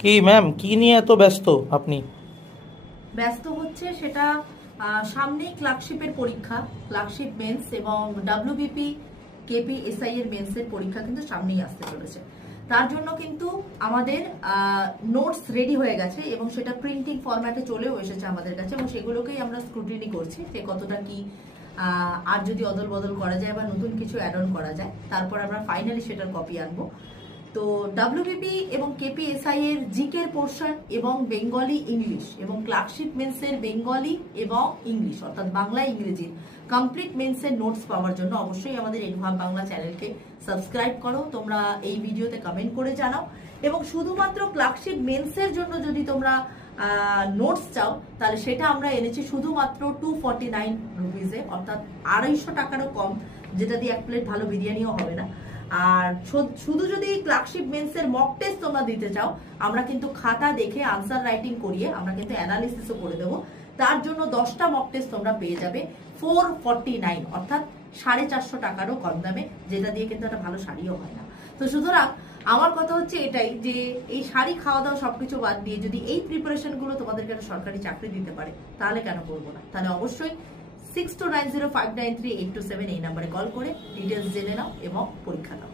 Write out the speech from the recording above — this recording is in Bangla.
কি ম্যাম, কি নিয়ে এত ব্যস্ত আপনি? ব্যস্ত হচ্ছে সেটা সামনেই ক্লার্কশিপের পরীক্ষা, ক্লার্কশিপ মেন্স এবং ডাব্লিউবিপি কেপিএসআই এর মেন্সের পরীক্ষা কিন্তু সামনেই আসতে চলেছে। তার জন্য কিন্তু আমাদের নোটস রেডি হয়ে গেছে এবং সেটা প্রিন্টিং ফরম্যাটে চলেও এসেছে আমাদের কাছে, এবং সেগুলোকেই আমরা স্ক্রুটিনি করছি যে কতটা কি আর যদি অদল বদল করা যায় বা নতুন কিছু অ্যাড অন করা যায়, তারপর আমরা ফাইনালি সেটার কপি আনবো। তো ডাব্লিউবিপি এবং কেপিএসআই এর জিকের পোর্শন এবং বেঙ্গলি ইংলিশ এবং ক্লার্কশিপ মেন্সের বেঙ্গলি এবং ইংলিশ অর্থাৎ বাংলা ইংরেজির কমপ্লিট মেন্সের নোটস পাওয়ার জন্য অবশ্যই আমাদের এডভাব বাংলা চ্যানেলকে সাবস্ক্রাইব করো। তোমরা এই ভিডিওতে কমেন্ট করে জানাও, এবং শুধুমাত্র ক্লার্কশিপ মেন্সের জন্য যদি তোমরা নোটস চাও তাহলে সেটা আমরা এনেছি শুধুমাত্র 249 রুপিজে, অর্থাৎ 250 টাকারও কম, যেটা দিয়ে এক প্লেট ভালো বিরিয়ানিও হবে না। আর শুধু যদি ক্লার্কশিপ মেন্সের মক টেস্ট তোমরা দিতে চাও, আমরা কিন্তু খাতা দেখে আনসার রাইটিং করিয়ে আমরা কিন্তু অ্যানালিসিসও করে দেবো। তার জন্য 10টা মক টেস্ট তোমরা পেয়ে যাবে 449, অর্থাৎ 450 টাকারও কম দামে, যেটা দিয়ে কিন্তু একটা ভালো শাড়িও হয় না। তো সুতরাং আমার কথা হচ্ছে এটাই যে এই শাড়ি খাওয়া দাওয়া সবকিছু বাদ দিয়ে যদি এই প্রিপারেশন গুলো তোমাদেরকে একটা সরকারি চাকরি দিতে পারে, তাহলে কেন করবো না? তাহলে অবশ্যই 6290593827 এই নাম্বারে কল করে ডিটেলস জেনে নাও এবং পরীক্ষা দাও।